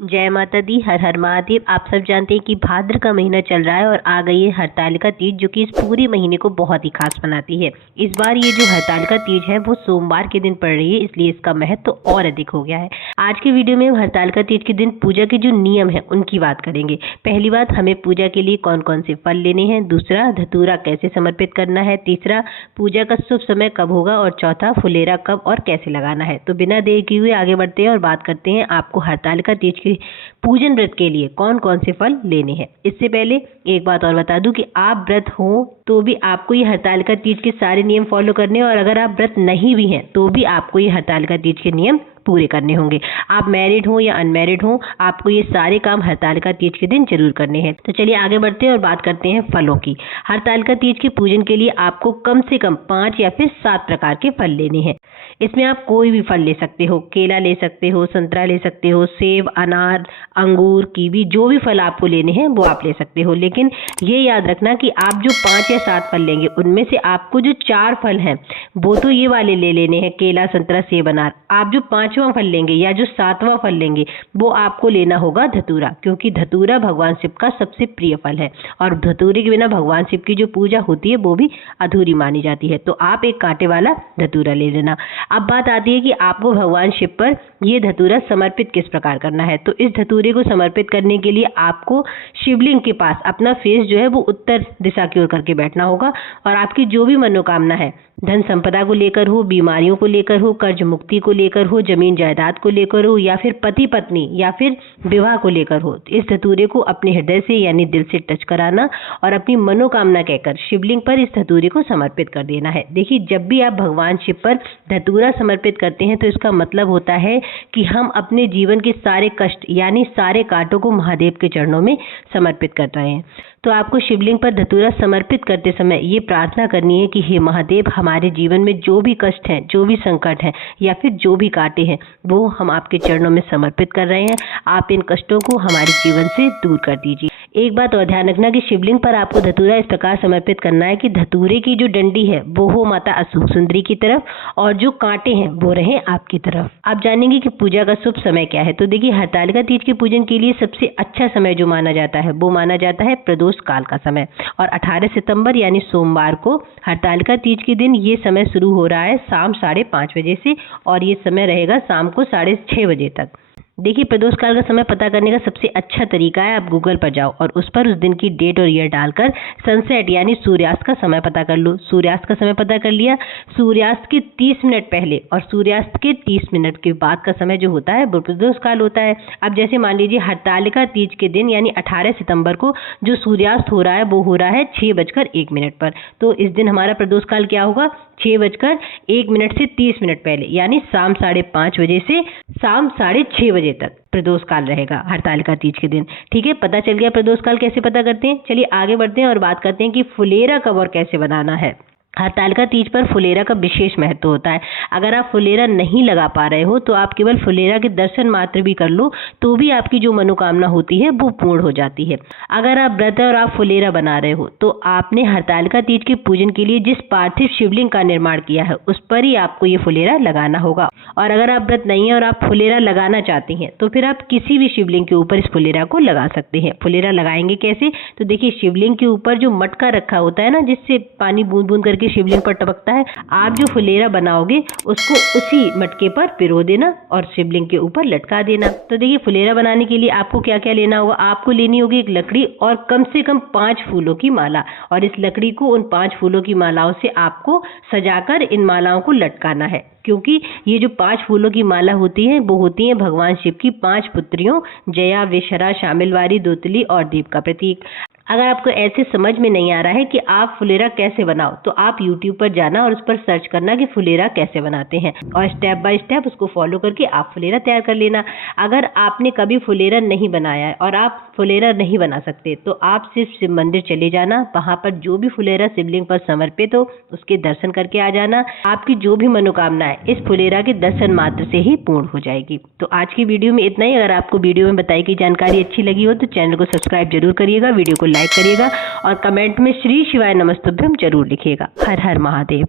जय माता दी। हर हर महादेव। आप सब जानते हैं कि भाद्र का महीना चल रहा है और आ गई है हरतालिका तीज, जो कि इस पूरे महीने को बहुत ही खास बनाती है। इस बार ये जो हरतालिका तीज है वो सोमवार के दिन पड़ रही है, इसलिए इसका महत्व तो और अधिक हो गया है। आज के वीडियो में हम हरतालिका तीज के दिन पूजा के जो नियम है उनकी बात करेंगे। पहली बात, हमें पूजा के लिए कौन कौन से फल लेने हैं। दूसरा, धतूरा कैसे समर्पित करना है। तीसरा, पूजा का शुभ समय कब होगा। और चौथा, फुलेरा कब और कैसे लगाना है। तो बिना देर किए हुए आगे बढ़ते हैं और बात करते हैं आपको हरतालिका तीज पूजन व्रत के लिए कौन कौन से फल लेने हैं। इससे पहले एक बात और बता दूं कि आप व्रत हो तो भी आपको ये हरतालिका तीज के सारे नियम फॉलो करने, और अगर आप व्रत नहीं भी हैं तो भी आपको ये हरतालिका तीज के नियम पूरे करने होंगे। आप मैरिड हो या अनमैरिड हो, आपको ये सारे काम हरतालिका तीज के दिन जरूर करने हैं। तो चलिए आगे बढ़ते हैं और बात करते हैं फलों की। हरतालिका तीज के पूजन के लिए आपको कम से कम 5 या फिर 7 प्रकार के फल लेने हैं। इसमें आप कोई भी फल ले सकते हो, केला ले सकते हो, संतरा ले सकते हो, सेब, अनार, अंगूर, कीवी, जो भी फल आपको लेने हैं वो आप ले सकते हो। लेकिन ये याद रखना कि आप जो 5 या 7 फल लेंगे उनमें से आपको जो 4 फल हैं वो तो ये वाले ले लेने हैं, केला, संतरा, सेब, अनार। आप जो 5वां फल लेंगे या जो 7वां फल लेंगे वो आपको लेना होगा धतूरा, क्योंकि धतूरा भगवान शिव का सबसे प्रिय फल है और धतूरे के बिना भगवान शिव की जो पूजा होती है वो भी अधूरी मानी जाती है। तो आप एक कांटे वाला धतूरा ले लेना। अब बात आती है कि आपको भगवान शिव पर ये धतूरा समर्पित किस प्रकार करना है। तो इस धतूरे को समर्पित करने के लिए आपको शिवलिंग के पास अपना फेस जो है वो उत्तर दिशा की ओर करके बैठना होगा और आपकी जो भी मनोकामना है, धन संपदा को लेकर हो, बीमारियों को लेकर हो, कर्ज मुक्ति को लेकर हो, जमीन जायदाद को लेकर हो, या फिर पति पत्नी या फिर विवाह को लेकर हो, इस धतूरे को अपने हृदय से यानी दिल से टच कराना और अपनी मनोकामना कहकर शिवलिंग पर इस धतूरे को समर्पित कर देना है। देखिए, जब भी आप भगवान शिव पर धतूरा समर्पित करते हैं तो इसका मतलब होता है कि हम अपने जीवन के सारे कष्ट यानी सारे कांटों को महादेव के चरणों में समर्पित कर रहे हैं। तो आपको शिवलिंग पर धतूरा समर्पित करते समय ये प्रार्थना करनी है कि हे महादेव, हमारे जीवन में जो भी कष्ट हैं, जो भी संकट हैं या फिर जो भी कांटे हैं वो हम आपके चरणों में समर्पित कर रहे हैं। आप इन कष्टों को हमारे जीवन से दूर कर दीजिए। एक बात और ध्यान रखना कि शिवलिंग पर आपको धतूरा इस प्रकार समर्पित करना है कि धतूरे की जो डंडी है वो हो माता अशोक सुंदरी की तरफ और जो कांटे हैं वो रहें आपकी तरफ। आप जानेंगे कि पूजा का शुभ समय क्या है। तो देखिए, हरतालिका तीज के पूजन के लिए सबसे अच्छा समय जो माना जाता है वो माना जाता है प्रदोष काल का समय। और 18 सितंबर यानी सोमवार को हरतालिका तीज के दिन ये समय शुरू हो रहा है शाम 5:30 बजे से और ये समय रहेगा शाम को 6:30 बजे तक। देखिए, प्रदोष काल का समय पता करने का सबसे अच्छा तरीका है आप गूगल पर जाओ और उस पर उस दिन की डेट और ईयर डालकर सनसेट यानी सूर्यास्त का समय पता कर लो। सूर्यास्त का समय पता कर लिया, सूर्यास्त के 30 मिनट पहले और सूर्यास्त के 30 मिनट के बाद का समय जो होता है वो प्रदोष काल होता है। अब जैसे मान लीजिए हरतालिका तीज के दिन यानी 18 सितंबर को जो सूर्यास्त हो रहा है वो हो रहा है 6:01 पर। तो इस दिन हमारा प्रदोष काल क्या होगा? 6:01 से 30 मिनट पहले यानी शाम 5:30 बजे से शाम 6:30 बजे तक प्रदोष काल रहेगा हरतालिका तीज के दिन। ठीक है, पता चल गया प्रदोष काल कैसे पता करते हैं। चलिए आगे बढ़ते हैं और बात करते हैं कि फुलेरा कब और कैसे बनाना है। हरतालिका तीज पर फुलेरा का विशेष महत्व होता है। अगर आप फुलेरा नहीं लगा पा रहे हो तो आप केवल फुलेरा के दर्शन मात्र भी कर लो तो भी आपकी जो मनोकामना होती है वो पूर्ण हो जाती है। अगर आप व्रत और आप फुलेरा बना रहे हो तो आपने हरतालिका तीज के पूजन के लिए जिस पार्थिव शिवलिंग का निर्माण किया है उस पर ही आपको ये फुलेरा लगाना होगा। और अगर आप व्रत नहीं है और आप फुलेरा लगाना चाहते हैं तो फिर आप किसी भी शिवलिंग के ऊपर इस फुलेरा को लगा सकते हैं। फुलेरा लगाएंगे कैसे? तो देखिए, शिवलिंग के ऊपर जो मटका रखा होता है ना, जिससे पानी बूंद बूंद करके शिवलिंग पर टपकता है, आप जो फुलेरा बनाओगे उसको उसी मटके पर पिरो देना और शिवलिंग के ऊपर लटका देना। तो देखिए, फुलेरा बनाने के लिए आपको क्या क्या लेना होगा। आपको लेनी होगी एक लकड़ी और कम से कम 5 फूलों की माला, और इस लकड़ी को उन 5 फूलों की मालाओं से आपको सजाकर इन मालाओं को लटकाना है, क्योंकि ये जो 5 फूलों की माला होती है वो होती है भगवान शिव की 5 पुत्रियों जया, विशरा, शामिलवारी, दूतली और दीप का प्रतीक। अगर आपको ऐसे समझ में नहीं आ रहा है कि आप फुलेरा कैसे बनाओ तो आप YouTube पर जाना और उस पर सर्च करना कि फुलेरा कैसे बनाते हैं और स्टेप बाय स्टेप उसको फॉलो करके आप फुलेरा तैयार कर लेना। अगर आपने कभी फुलेरा नहीं बनाया है और आप फुलेरा नहीं बना सकते तो आप सिर्फ शिव मंदिर चले जाना, वहाँ पर जो भी फुलेरा शिवलिंग पर समर्पित हो उसके दर्शन करके आ जाना। आपकी जो भी मनोकामना है इस फुलेरा के दर्शन मात्र से ही पूर्ण हो जाएगी। तो आज की वीडियो में इतना ही। अगर आपको वीडियो में बताई गई जानकारी अच्छी लगी हो तो चैनल को सब्सक्राइब जरूर करिएगा, वीडियो को लाइक करिएगा और कमेंट में श्री शिवाय नमस्तुभ्यम जरूर लिखिएगा। हर हर महादेव।